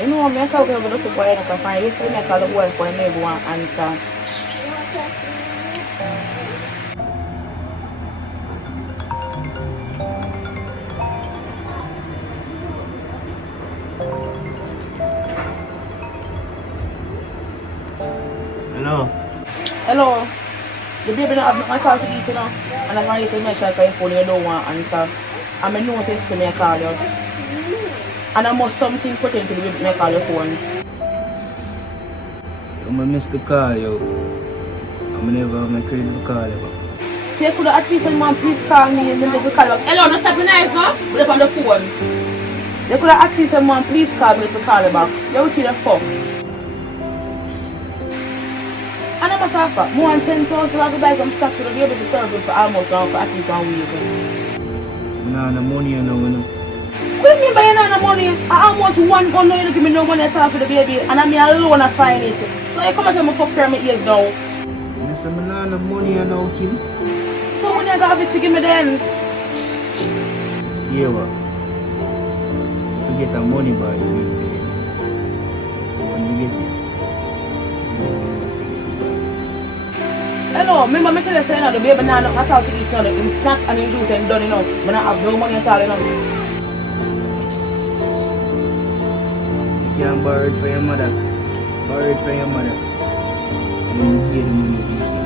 You know, me call over look for you can find. Yesterday me call the boy for him never want answer. Hello. Hello. The baby don't have nothing at all to eat, you know. And I find you say me try call your phone, you don't want answer. And I know say to me call you. And I must something pertain to the baby me call your phone. I'm gonna miss the call, yo. I'm gonna never have my credit to call you. So you could have at least say, man, please call me and then you call back. Hello, no stop me nice, no? But up on the phone. You could have at least say, man, please call me if you call you back. You will kill the fuck. And I'm not talking about more than 10,000 of the guys I'm stuck to be able to serve them for almost now for at least 1 week. I don't have no money, you know. What do you mean by you don't have no money? I almost one gun, you don't give me no money at all for the baby. And I'm alone to find it. So you come and tell me fuck my ears now. I said, I don't have no money, you know, Kim. So when you got it to give me then? Yeah, what? Forget the money by the week. So when you get it, hello, remember me tell you saying the baby now not all to eat now, the snacks and the juice and done, you know. But I have no money at all, you know. You can borrow it for your mother. Borrow it for your mother. And then you pay the money weekend.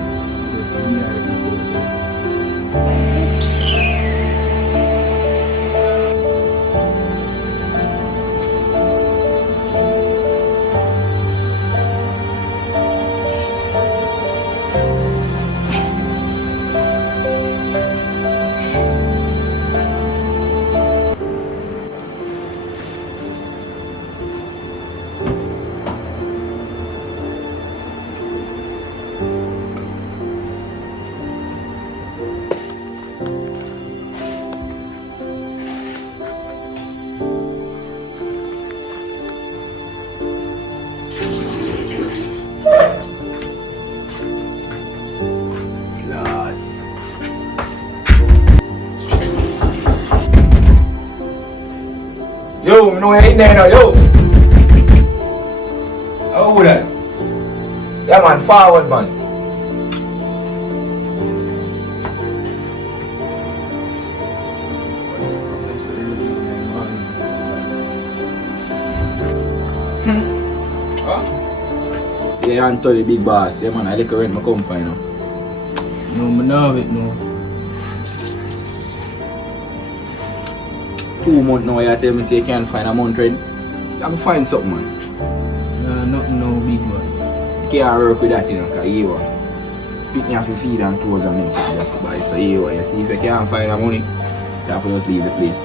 Because we are the Yo, no ain't there now, yo. Oh, that. Yeah, man, forward, man. Huh? Yeah, Anthony, big boss. Yeah, man, I like rent my company now. No, I know it, no. 2 months now, you tell me say you can't find a month rent. I'm find something, man. Nah, nothing no big man. You can't work with that, you know, because you pick me off your feed and clothes and make you have to buy. So you see if you can't find the money, you have to just leave the place.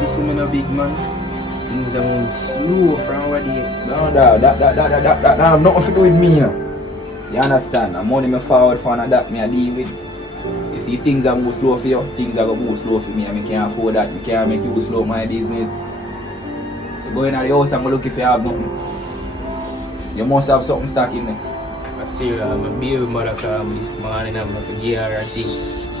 Listen, me no big man. Things are moving slow from what they. No, that have nothing to do with me, you know. You understand? The money me forward for and that me I deal with. You see, things are move slow for you, things are going to move slow for me, and I can't afford that. I can't make you slow my business. So go in the house and go look if you have nothing. You must have something stuck in there. I see you, I'm a baby mother come this morning, I'm going to gear her thing.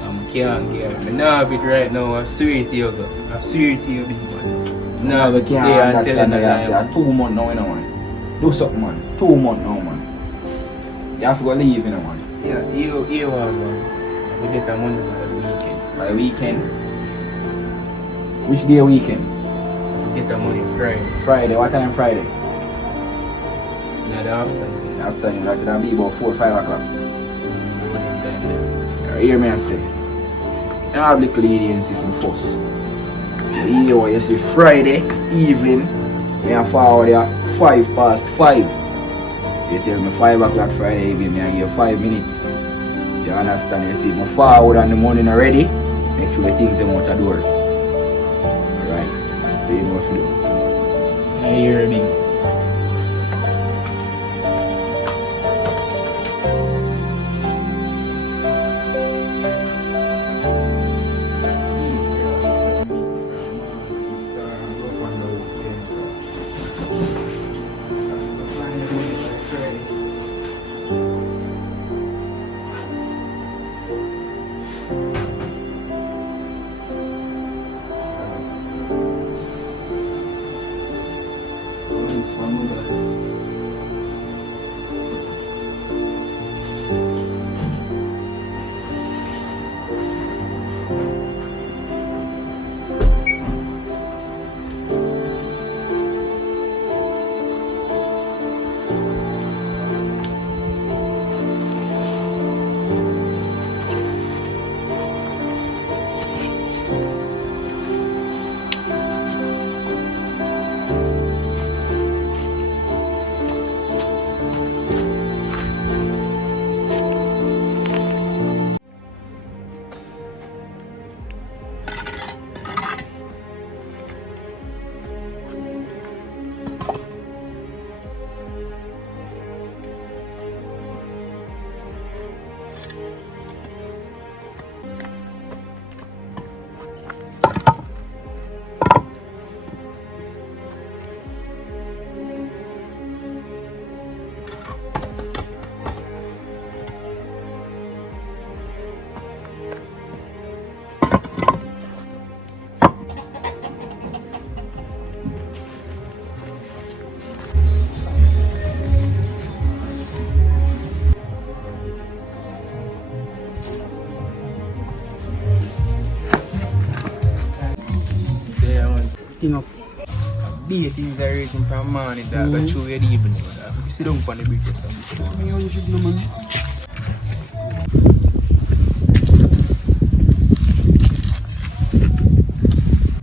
I can't gear her. I know have it right now, I swear to you, I swear to you, big man. No, but can't understand that. 2 months now, you know, man. Do something, man. 2 months now, man. You have to go leave, you know, man. Yeah, you man. We get the money by the weekend. By the weekend? Which day weekend? We get the money Friday. Friday, what time Friday? Yeah, the afternoon. Afternoon, that will be about 4 or 5 o'clock. Hear me and say, I have little leniency for the first. You see Friday evening, me and forward there 5 past 5. So you tell me 5 o'clock Friday evening, I give you 5 minutes. You understand? You see, my forward on the morning already, make sure the things are out the door. Alright? So you must do. I hear me. my God. Thing up. Be things are rating from morning, dog. I show you the evening, dog. You sit down on the bridge or something. Me on ship no man.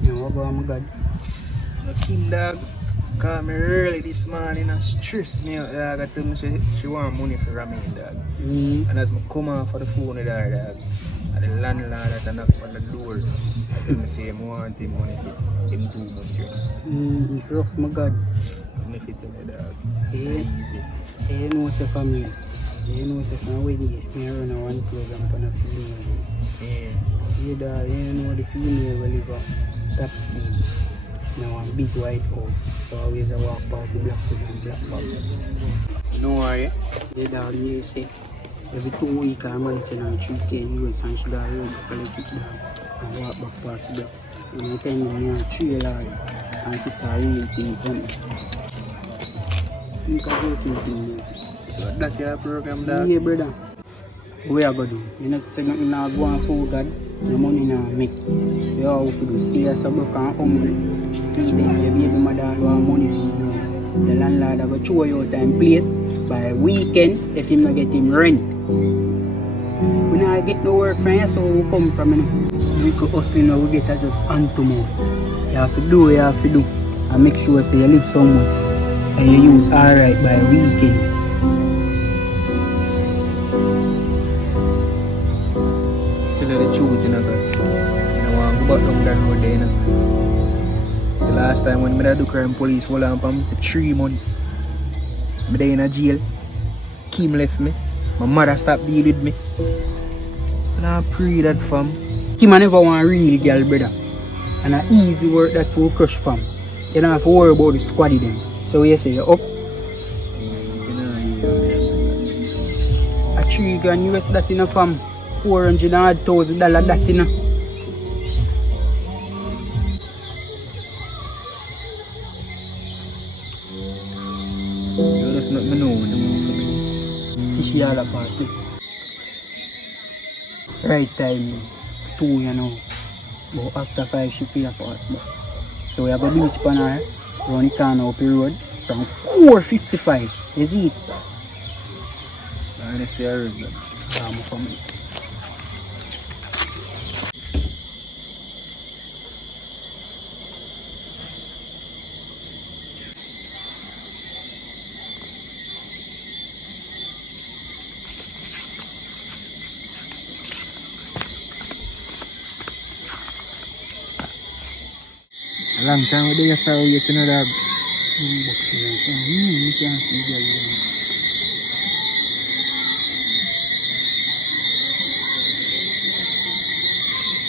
Yeah, what about my God? Nothing, dog. Call me early this morning and stress me out, dog. I tell me she want money for ramen, dog. And as I come out for the phone with her, dog, and the landlord that knock on the door, I tell me say I want him money for him 2 months. It's rough, my God. Me fit in the dog. Yeah. Easy. You know what's your family. You know what's your family. Me run a one program for a female. Yeah. You know the female will live up top speed. Now a big white house. So always I walk past the black foot and black box. You know why? The dog you say every 2 weeks a man send her 3K US and she got road to collect it down and walk back past the block. And I tell me I 3 lorry and it's a real thing for me. Think about it. So that's your program, dog? Yeah, brother. What I go do? You know, say nothing now go on for God. No money now make. You all have to do stay as a broke and humble. Feed them, your baby mother and want money for you. The landlord will throw you out and place by weekend if him not get him rent. We not get no work from here, so we come from you. We could hustle now, we get just on to move. You have to do what you have to do and make sure say you live somewhere and you alright by weekend. The truth, you know, I want to go back down that road there, you know. The last time when I do crime, police hold on for me for 3 months. I'm there in a jail. Kim left me. My mother stopped dealing with me. And I pray that fam. Kim never want a real girl, brother. And a easy work that for crush fam. You don't have to worry about the squaddy them. So you say you're up. You know, yeah, A 3 grand US that in a fam. $400,000 that in a. you just not me know when you move for me. See she all pass me. Right time, 2 you know. But after 5 she pay a pass back. So we have a beach pan her, run the corner up the road from 4:55. You see it? I say I heard that. For me. A long time with you saw you to know that. You can't see girl.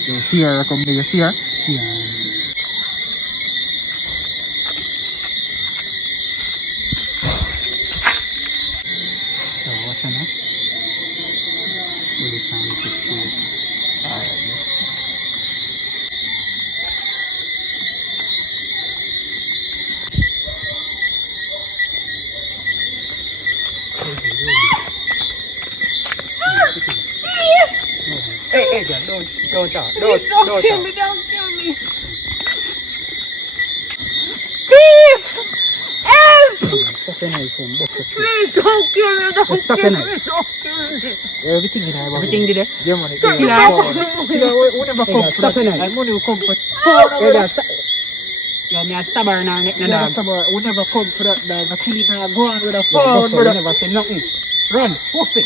You see her, come there, you see her? See her. So watch her now. With the sound pictures. Alright. Don't talk. Please Don't don't kill talk. me, don't kill me. Thief! Help! Stop your knife from box of shit. Please don't kill me, don't Stop kill your me, knife. don't kill me. Everything in our Everything did it. Yeah, man. Kill Kill me, her. We never Hey, come guys, for stop that. your knife. And money will come for Yo, girl, stop. Yo, me a stab her in her neck, no Yeah, dog. Stabber, we never come for that, dog. The killing her, go on with a Yo, phone, boss, you brother. never say nothing. Run, pussy.